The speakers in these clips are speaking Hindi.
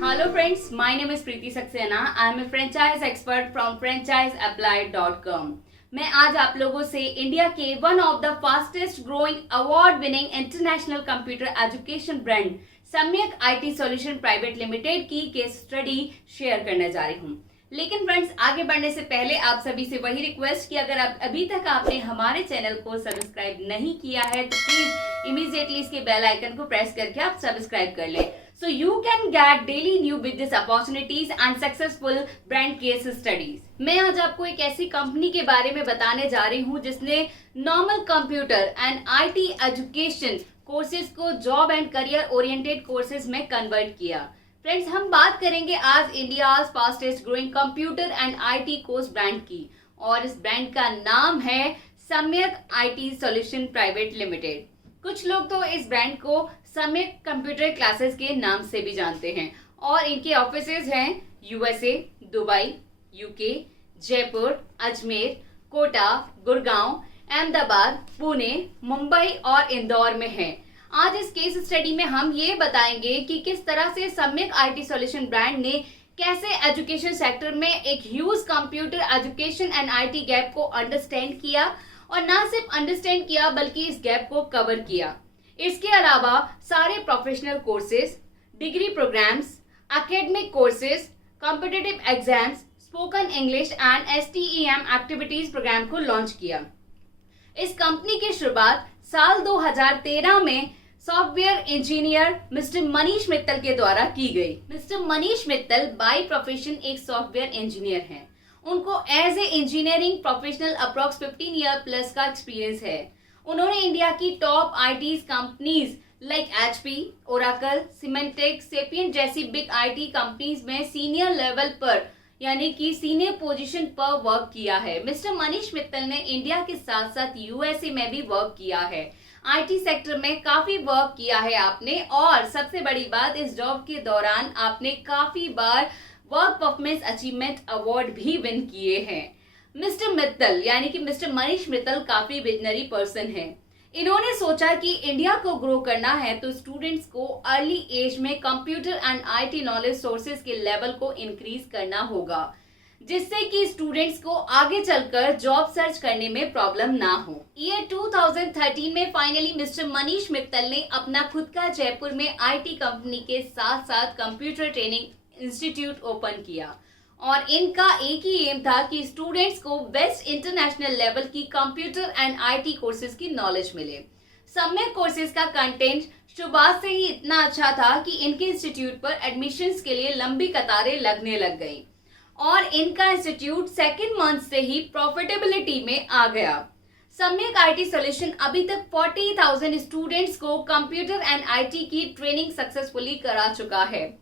Hello friends, my name is Preeti Saxena. I am a franchise expert from franchiseapplied.com. मैं आज आप लोगों से इंडिया के one of the fastest growing award winning international computer education brand सम्यक आईटी सॉल्यूशन प्राइवेट लिमिटेड की केस स्टडी शेयर करने जा रही हूँ। लेकिन फ्रेंड्स, आगे बढ़ने से पहले आप सभी से वही रिक्वेस्ट कि अगर आप अभी तक आपने हमारे चैनल को सब्सक्राइब नहीं किया है तो प्लीज इमीडिएटली इसके बेल आइकन को प्रेस करके आप सब्सक्राइब कर लें, so you can get daily new business opportunities and successful brand case studies। मैं आज आपको एक ऐसी कंपनी के बारे में बताने जा रही हूँ जिसने normal computer and IT education courses को job and career oriented courses में कन्वर्ट किया। फ्रेंड्स, हम बात करेंगे आज India fastest growing computer and IT course brand की, और इस ब्रांड का नाम है सम्यक आईटी सॉल्यूशन प्राइवेट लिमिटेड। कुछ लोग तो इस ब्रांड को सम्यक कंप्यूटर क्लासेस के नाम से भी जानते हैं, और इनके ऑफिसेज हैं USA, Dubai, UK, Jaipur, Ajmer, Kota, Gurgaon, Ahmedabad, Pune, Mumbai और इंदौर में हैं। आज इस केस स्टडी में हम ये बताएंगे कि किस तरह से सम्यक आईटी सॉल्यूशन ब्रांड ने कैसे एजुकेशन सेक्टर में एक huge computer education and IT gap को अंडरस्टैंड किया, और ना सिर्फ अंडरस्टैंड किया बल्कि इस गैप को कवर किया। इसके अलावा सारे professional courses, degree programs, academic courses, competitive exams, spoken English and STEM activities program को लॉन्च किया। इस कंपनी की शुरुआत साल 2013 में software engineer mister Manish Mittal के द्वारा की गई। Mister Manish Mittal by profession एक सॉफ्टवेयर इंजीनियर हैं। उनको as a engineering professional approx 15 year plus का एक्सपीरियंस है। उन्होंने इंडिया की top IT companies like HP, Oracle, Symantec, Sapient जैसी बिग आईटी कंपनीज में सीनियर लेवल पर यानी कि सीनियर पोजीशन पर वर्क किया है। मिस्टर मनीष मित्तल ने इंडिया के साथ साथ यूएसए में भी वर्क किया है। आईटी सेक्टर में काफी वर्क किया है आपने, और सबसे बड़ी बात, इस जॉब के दौरान आपने काफी बार वर्क परफॉर्मेंस अचीवमेंट अवार्ड भी विन किए हैं। मिस्टर मित्तल यानी कि मिस्टर मनीष मित्तल काफी विजनरी पर्सन है। इन्होंने सोचा कि इंडिया को ग्रो करना है तो स्टूडेंट्स को अर्ली एज में computer and IT knowledge sources के लेवल को इंक्रीज करना होगा, जिससे कि स्टूडेंट्स को आगे चलकर जॉब सर्च करने में प्रॉब्लम ना हो। ईयर 2013 में फाइनली मिस्टर मनीष मित्तल ने अपना खुद का जयपुर में आईटी कंपनी के साथ साथ कंप्यूटर ट्रेनिंग इंस्टीट्यूट ओपन किया, और इनका एक ही एम था कि स्टूडेंट्स को बेस्ट इंटरनेशनल लेवल की कंप्यूटर एंड आईटी कोर्सेज की नॉलेज मिले। सम्यक कोर्सेज का कंटेंट शुरुआत से ही इतना अच्छा था कि इनके इंस्टीट्यूट पर एडमिशन्स के लिए लंबी कतारें लगने लग गई, और इनका इंस्टीट्यूट सेकेंड मंथ से ही प्रॉफिटेबिलिटी में आ गया। सम्यक आईटी सॉल्यूशन अभी तक 40,000 स्टूडेंट्स को कंप्यूटर एंड आईटी की ट्रेनिंग सक्सेसफुली करा चुका है,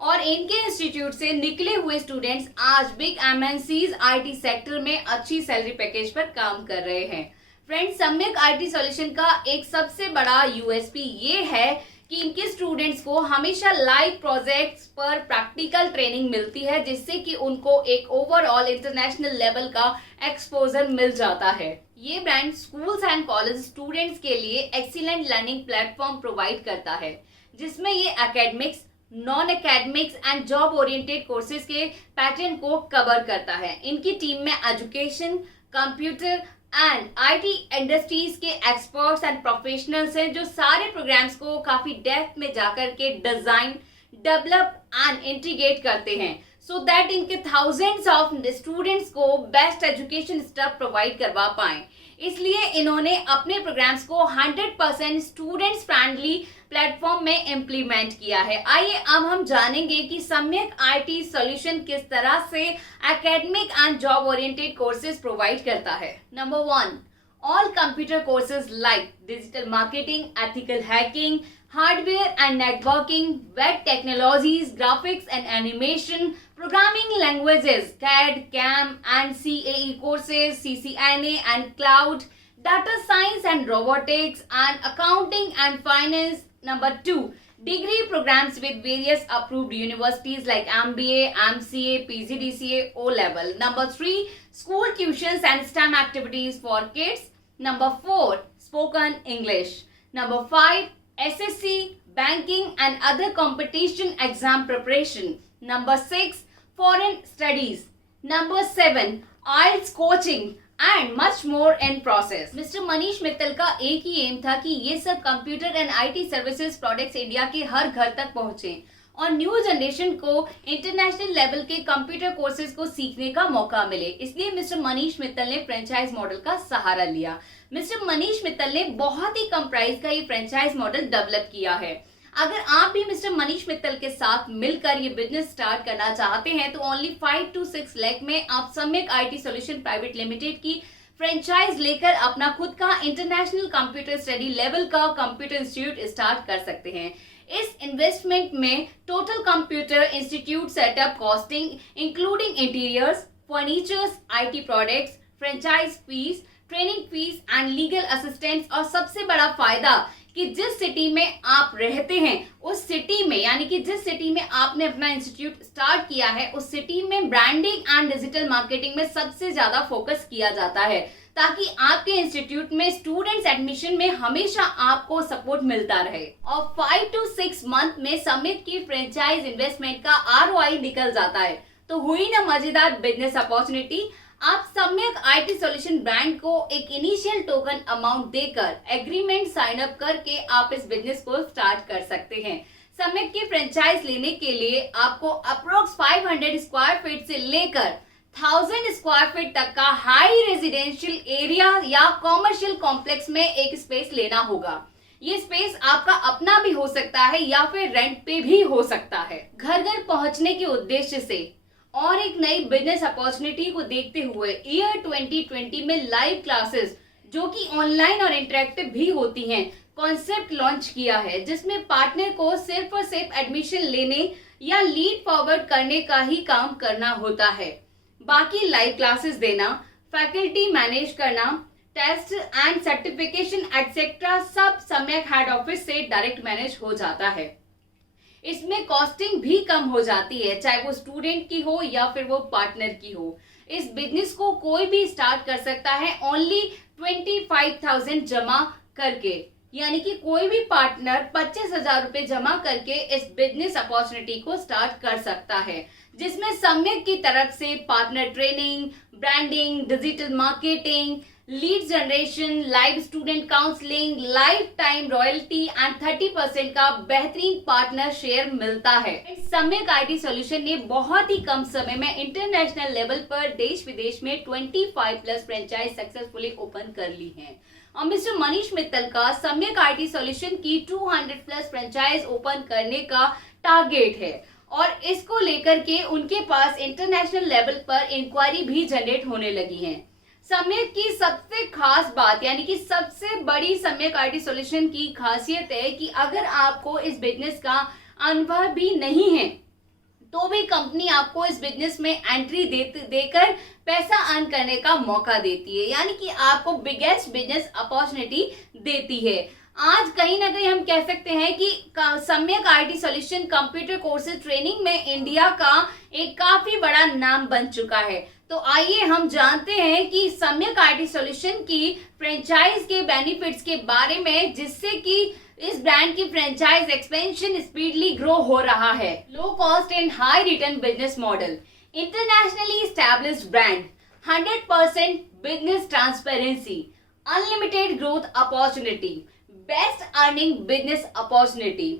और इनके इंस्टीट्यूट से निकले हुए स्टूडेंट्स आज बिग एमएनसीज आईटी सेक्टर में अच्छी सैलरी पैकेज पर काम कर रहे हैं। फ्रेंड्स, सम्यक आईटी सॉल्यूशन का एक सबसे बड़ा यूएसपी ये है कि इनके स्टूडेंट्स को हमेशा लाइव प्रोजेक्ट्स पर प्रैक्टिकल ट्रेनिंग मिलती है, जिससे कि उनको एक ओवरऑल इंटरनेशनल लेवल का एक्सपोजर मिल जाता है। ये brand schools and college students के लिए एक्सीलेंट लर्निंग प्लेटफॉर्म प्रोवाइड करता है, जिसमें ये academics, non academics and job oriented courses के पैटर्न को कवर करता है। इनकी टीम में education, computer and IT industries के एक्सपर्ट्स एंड प्रोफेशनल्स हैं, जो सारे प्रोग्राम्स को काफी डेप्थ में जाकर के डिजाइन, डेवलप एंड इंटीग्रेट करते हैं, सो दैट इनके थाउजेंड्स ऑफ स्टूडेंट्स को बेस्ट एजुकेशन स्टफ प्रोवाइड करवा पाएं। इसलिए इन्होंने अपने प्रोग्राम्स को 100% स्टूडेंट्स फ्रेंडली प्लेटफॉर्म में इम्प्लीमेंट किया है। आइए अब हम जानेंगे कि सम्यक आईटी सॉल्यूशन किस तरह से academic and job oriented courses provide करता है। Number 1, all computer courses like digital marketing, ethical hacking, hardware and networking, web technologies, graphics and animation, programming languages, CAD, CAM and CAE courses, CCNA and cloud, data science and robotics, and accounting and finance. Number 2, degree programs with various approved universities like MBA, MCA, PGDCA, O-level. Number 3, school tuitions and STEM activities for kids. Number 4, spoken English. Number 5, SSC, banking and other competition exam preparation. Number 6, foreign studies. Number 7, IELTS coaching and much more in process. Mr. Manish Mittal का एक ही एम था कि ये सब computer and IT services products India के हर घर तक पहुंचे और न्यू जनरेशन को इंटरनेशनल लेवल के कंप्यूटर कोर्सेज को सीखने का मौका मिले। इसलिए मिस्टर मनीष मित्तल ने फ्रेंचाइज मॉडल का सहारा लिया। मिस्टर मनीष मित्तल ने बहुत ही कम प्राइस का ये फ्रेंचाइज मॉडल डेवलप किया है। अगर आप भी मिस्टर मनीष मित्तल के साथ मिलकर ये बिजनेस स्टार्ट करना चाहते हैं तो ओनली 5 to 6 लाख में आप सम्यक आईटी सॉल्यूशन प्राइवेट लिमिटेड की फ्रेंचाइज लेकर अपना खुद का इंटरनेशनल कंप्यूटर स्टडी लेवल का कंप्यूटर इंस्टीट्यूट स्टार्ट कर सकते हैं। इस इन्वेस्टमेंट में total computer institute setup costing including interiors, furnitures, IT products, franchise fees, training fees and legal assistance और सबसे बड़ा फायदा कि जिस सिटी में आप रहते हैं उस सिटी में, यानी कि जिस सिटी में आपने अपना इंस्टीट्यूट स्टार्ट किया है उस सिटी में ब्रांडिंग एंड डिजिटल मार्केटिंग में सबसे ज्यादा फोकस किया जाता है ताकि आपके इंस्टीट्यूट में स्टूडेंट्स एडमिशन में हमेशा आपको सपोर्ट मिलता रहे। और 5 to 6 मंथ में सम्यक की फ्रेंचाइज इन्वेस्टमेंट का ROI निकल जाता है। तो हुई ना मजेदार बिजनेस अपॉर्चुनिटी। आप सम्यक आईटी सॉल्यूशन ब्रांड को एक इनिशियल टोकन अमाउंट देकर एग्रीमेंट साइन अप करके आप इस बिजनेस को स्टार्ट कर सकते हैं। सम्यक की फ्रेंचाइज लेने के लिए आपको अप्रोक्स 500 स्क्वायर फीट से लेकर 1000 स्क्वायर फीट तक का हाई रेजिडेंशियल एरिया या कॉमर्शियल कॉम्प्लेक्स में एक स्पेस लेना होगा। ये स्पेस आपका अपना भी हो सकता है या फिर रेंट पे भी हो सकता है। घर घर पहुंचने के उद्देश्य से और एक नई बिजनेस अपॉर्चुनिटी को देखते हुए ईयर 2020 में लाइव क्लासेस जो कि ऑनलाइन और इंटरेक्टिव भी होती हैं कॉन्सेप्ट लॉन्च किया है, जिसमें पार्टनर को सिर्फ और सिर्फ एडमिशन लेने या लीड फॉरवर्ड करने का ही काम करना होता है। बाकी लाइव क्लासेस देना, फैकल्टी मैनेज करना, टेस्ट एंड सर्टिफिकेशन एटसेट्रा सब सम्यक हेड ऑफिस से डायरेक्ट मैनेज हो जाता है। इसमें कॉस्टिंग भी कम हो जाती है, चाहे वो स्टूडेंट की हो या फिर वो पार्टनर की हो। इस बिजनेस को कोई भी स्टार्ट कर सकता है ओनली 25,000 जमा करके, यानी कि कोई भी पार्टनर 25,000 रुपए जमा करके इस बिजनेस अपॉर्चुनिटी को स्टार्ट कर सकता है, जिसमें सम्यक की तरफ से partner training, branding, digital marketing, lead generation, live student counselling, life time royalty and 30% का बेहतरीन पार्टनर शेयर मिलता है। सम्यक आईटी सॉल्यूशन ने बहुत ही कम समय में इंटरनेशनल लेवल पर देश विदेश में 25+ फ्रेंचाइज सक्सेसफुली ओपन कर ली है और मिस्टर मनीष मित्तल का सम्यक आईटी सॉल्यूशन की 200+ फ्रेंचाइज ओपन करने का टारगेट है और इसको लेकर के उनके पास इंटरनेशनल लेवल पर इंक्वायरी भी जनरेट होने लगी है। सम्यक की सबसे खास बात, यानी कि सबसे बड़ी सम्यक आईटी सॉल्यूशन की खासियत है कि अगर आपको इस बिजनेस का अनुभव भी नहीं है तो भी कंपनी आपको इस बिजनेस में एंट्री देकर पैसा अर्न करने का मौका देती है, यानी कि आपको बिगेस्ट बिजनेस अपॉर्चुनिटी देती है। आज कहीं ना कहीं हम कह सकते हैं कि सम्यक IT solution computer courses training में इंडिया का एक काफी बड़ा नाम बन चुका है। तो आइए हम जानते हैं कि सम्यक आईटी सॉल्यूशन की फ्रेंचाइज के बेनिफिट्स के बारे में, जिससे कि इस ब्रांड की फ्रेंचाइज एक्सपेंशन स्पीडली ग्रो हो रहा है। Low cost and high return business model, internationally established brand, 100% business transparency, unlimited growth opportunity, best earning business opportunity,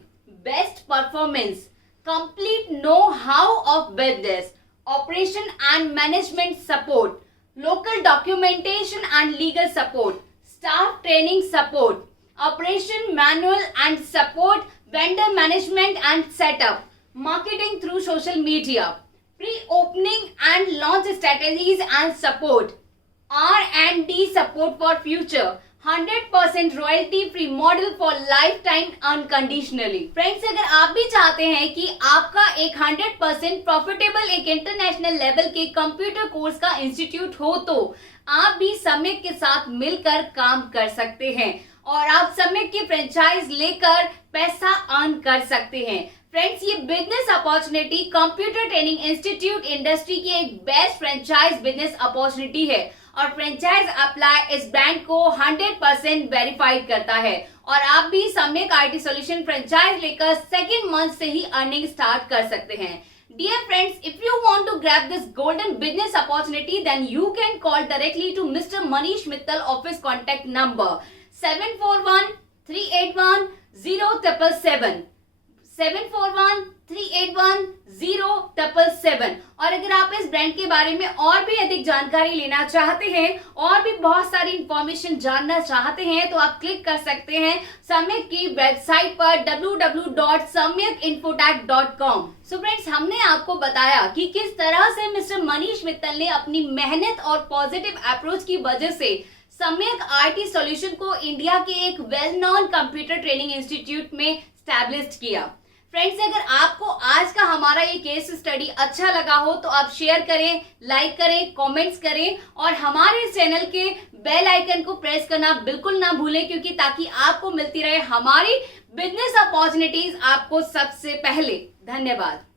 best performance, complete know how of business, operation and management support, local documentation and legal support, staff training support, operation manual and support, vendor management and setup, marketing through social media, pre-opening and launch strategies and support, R&D support for future, 100% royalty free model for life time unconditionally. Friends, अगर आप भी चाहते हैं कि आपका एक 100% प्रॉफिटेबल एक इंटरनेशनल लेवल के कंप्यूटर कोर्स का इंस्टीट्यूट हो तो आप भी सम्यक के साथ मिलकर काम कर सकते हैं और आप सम्यक की फ्रेंचाइज लेकर पैसा अर्न कर सकते हैं। फ्रेंड्स, ये business opportunity computer training institute industry की एक बेस्ट फ्रेंचाइज बिजनेस अपॉर्चुनिटी है और फ्रेंचाइज अप्लाई इस ब्रांड को 100% वेरीफाइड करता है और आप भी सम्यक आईटी सॉल्यूशन फ्रेंचाइज लेकर सेकेंड मंथ से ही अर्निंग स्टार्ट कर सकते हैं। Dear friends, if you want to grab this golden business opportunity, then you can call directly to Mr. Manish Mittal office contact number 741-381-0777 741-381-0777। और अगर आप इस ब्रांड के बारे में और भी अधिक जानकारी लेना चाहते हैं और भी बहुत सारी इंफॉर्मेशन जानना चाहते हैं तो आप क्लिक कर सकते हैं सम्यक की वेबसाइट पर www.samyakinfotech.com। सो फ्रेंड्स, हमने आपको बताया कि किस तरह से मिस्टर मनीष मित्तल ने अपनी मेहनत और पॉजिटिव अप्रोच की वजह से सम्यक आईटी सॉल्यूशन को इंडिया के एक well known computer training institute में स्टैब्लिश किया। फ्रेंड्स, अगर आपको आज का हमारा ये केस स्टडी अच्छा लगा हो तो आप शेयर करें, लाइक करें, कमेंट्स करें और हमारे चैनल के बेल आइकन को प्रेस करना बिल्कुल ना भूलें, क्योंकि ताकि आपको मिलती रहे हमारी बिजनेस अपॉर्चुनिटीज आपको सबसे पहले। धन्यवाद।